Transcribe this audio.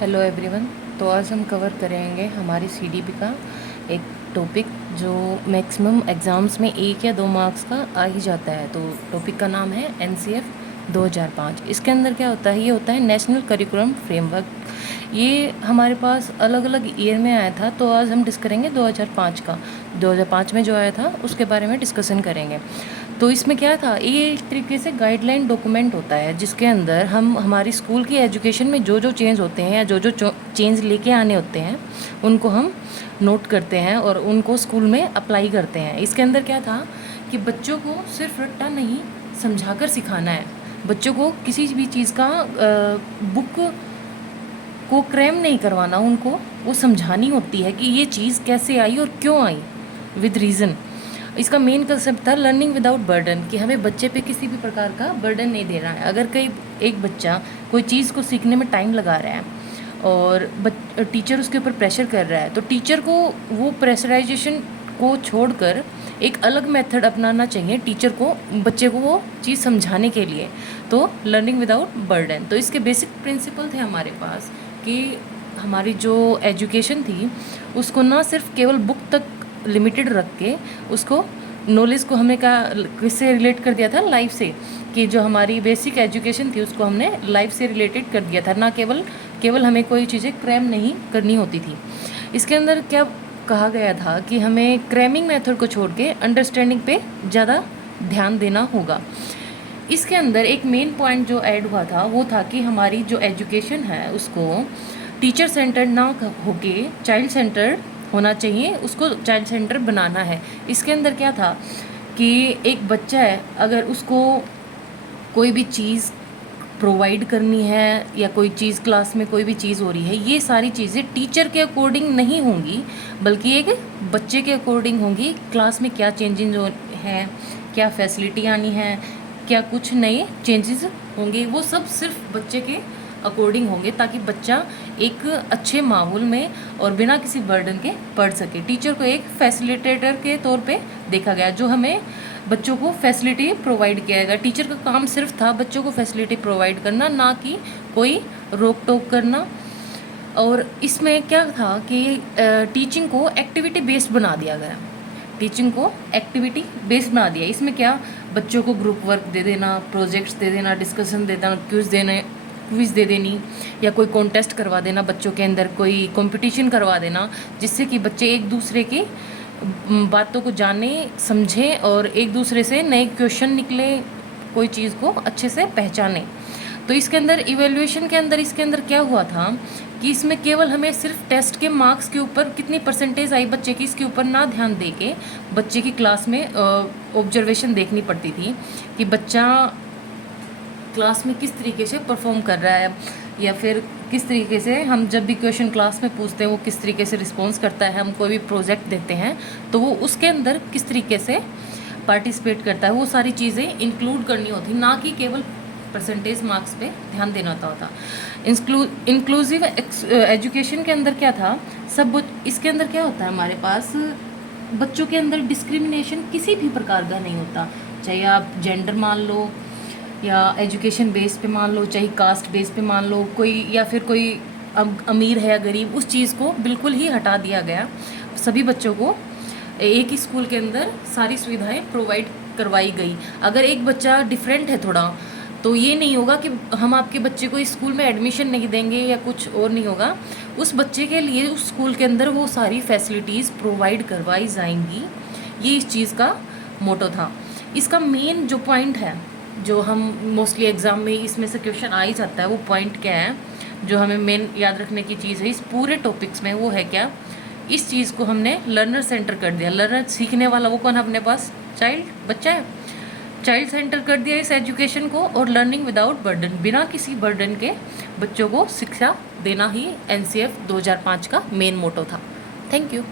Hello everyone. तो आज हम कवर करेंगे हमारी सीडीपी का एक टॉपिक जो मैक्सिमम एग्ज़ाम्स में 1 या 2 मार्क्स का आ ही जाता है। तो टॉपिक का नाम है एनसीएफ 2005। इसके अंदर क्या होता है, ये होता है नेशनल करिकुलम फ्रेमवर्क। ये हमारे पास अलग अलग ईयर में आया था, तो आज हम डिस्कस करेंगे 2005 का। 2005 में जो आया था उसके बारे में डिस्कशन करेंगे। तो इसमें क्या था, ये एक तरीके से गाइडलाइन डॉक्यूमेंट होता है जिसके अंदर हम हमारी स्कूल की एजुकेशन में जो जो चेंज होते हैं या जो जो चेंज लेके आने होते हैं उनको हम नोट करते हैं और उनको स्कूल में अप्लाई करते हैं। इसके अंदर क्या था कि बच्चों को सिर्फ रट्टा नहीं समझाकर सिखाना है। बच्चों को किसी भी चीज़ का बुक को क्रैम नहीं करवाना, उनको वो समझानी होती है कि ये चीज़ कैसे आई और क्यों आई विद रीज़न। इसका मेन कंसेप्ट था लर्निंग विदाउट बर्डन, कि हमें बच्चे पे किसी भी प्रकार का बर्डन नहीं देना है। अगर कई एक बच्चा कोई चीज़ को सीखने में टाइम लगा रहा है और टीचर उसके ऊपर प्रेशर कर रहा है, तो टीचर को वो प्रेशराइजेशन को छोड़कर एक अलग मेथड अपनाना चाहिए टीचर को, बच्चे को वो चीज़ समझाने के लिए। तो लर्निंग विदाउट बर्डन, तो इसके बेसिक प्रिंसिपल थे हमारे पास कि हमारी जो एजुकेशन थी उसको ना सिर्फ केवल बुक तक लिमिटेड रख के उसको नॉलेज को हमने किससे रिलेट कर दिया था, लाइफ से। कि जो हमारी बेसिक एजुकेशन थी उसको हमने लाइफ से रिलेटेड कर दिया था, ना केवल हमें कोई चीज़ें क्रैम नहीं करनी होती थी। इसके अंदर क्या कहा गया था कि हमें क्रैमिंग मेथड को छोड़ के अंडरस्टैंडिंग पे ज़्यादा ध्यान देना होगा। इसके अंदर एक मेन पॉइंट जो ऐड हुआ था वो था कि हमारी जो एजुकेशन है उसको टीचर सेंटर्ड ना होके चाइल्ड सेंटर्ड होना चाहिए, उसको चाइल्ड सेंटर बनाना है। इसके अंदर क्या था कि एक बच्चा है, अगर उसको कोई भी चीज़ प्रोवाइड करनी है या कोई चीज़ क्लास में कोई भी चीज़ हो रही है, ये सारी चीज़ें टीचर के अकॉर्डिंग नहीं होंगी बल्कि एक बच्चे के अकॉर्डिंग होंगी। क्लास में क्या चेंजेस हैं, क्या फैसिलिटी आनी है, क्या कुछ नए चेंजेस होंगे, वो सब सिर्फ बच्चे के अकॉर्डिंग होंगे ताकि बच्चा एक अच्छे माहौल में और बिना किसी बर्डन के पढ़ सके। टीचर को एक फैसिलिटेटर के तौर पे देखा गया, जो हमें बच्चों को फैसिलिटी प्रोवाइड किया गया। टीचर का काम सिर्फ था बच्चों को फैसिलिटी प्रोवाइड करना, ना कि कोई रोक टोक करना। और इसमें क्या था कि टीचिंग को एक्टिविटी बेस्ड बना दिया गया, टीचिंग को एक्टिविटी बेस्ड बना दिया। इसमें क्या, बच्चों को ग्रुप वर्क दे देना, प्रोजेक्ट्स दे देना, डिस्कशन दे देना, क्विज़ दे देनी, या कोई कॉन्टेस्ट करवा देना, बच्चों के अंदर कोई कंपटीशन करवा देना, जिससे कि बच्चे एक दूसरे की बातों को जाने समझें और एक दूसरे से नए क्वेश्चन निकले, कोई चीज़ को अच्छे से पहचाने। तो इसके अंदर इवेल्युएशन के अंदर इसके अंदर क्या हुआ था कि इसमें केवल हमें सिर्फ टेस्ट के मार्क्स के ऊपर कितनी परसेंटेज आई बच्चे की, इसके ऊपर ना ध्यान दे के बच्चे की क्लास में ऑब्जर्वेशन देखनी पड़ती थी कि बच्चा क्लास में किस तरीके से परफॉर्म कर रहा है, या फिर किस तरीके से हम जब भी क्वेश्चन क्लास में पूछते हैं वो किस तरीके से रिस्पॉन्स करता है। हम कोई भी प्रोजेक्ट देते हैं तो वो उसके अंदर किस तरीके से पार्टिसिपेट करता है, वो सारी चीज़ें इंक्लूड करनी होती, ना कि केवल परसेंटेज मार्क्स पे ध्यान देना होता। इंक्लूसिव एजुकेशन के अंदर क्या था, सब इसके अंदर क्या होता है, हमारे पास बच्चों के अंदर डिस्क्रिमिनेशन किसी भी प्रकार का नहीं होता, चाहे आप जेंडर मान लो या एजुकेशन बेस पे मान लो, चाहे कास्ट बेस पे मान लो, कोई या फिर कोई अमीर है या गरीब, उस चीज़ को बिल्कुल ही हटा दिया गया। सभी बच्चों को एक ही स्कूल के अंदर सारी सुविधाएं प्रोवाइड करवाई गई। अगर एक बच्चा डिफरेंट है थोड़ा, तो ये नहीं होगा कि हम आपके बच्चे को इस स्कूल में एडमिशन नहीं देंगे या कुछ और नहीं होगा। उस बच्चे के लिए उस स्कूल के अंदर वो सारी फैसिलिटीज़ प्रोवाइड करवाई जाएंगी। ये इस चीज़ का मोटो था। इसका मेन जो पॉइंट है, जो हम मोस्टली एग्ज़ाम में इसमें से क्वेश्चन आ ही जाता है, वो पॉइंट क्या है जो हमें मेन याद रखने की चीज़ है इस पूरे टॉपिक्स में, वो है क्या, इस चीज़ को हमने लर्नर सेंटर कर दिया। लर्नर सीखने वाला वो कौन है अपने पास, चाइल्ड, बच्चा है। चाइल्ड सेंटर कर दिया इस एजुकेशन को, और लर्निंग विदाउट बर्डन, बिना किसी बर्डन के बच्चों को शिक्षा देना ही एनसीएफ 2005 का मेन मोटो था। Thank you.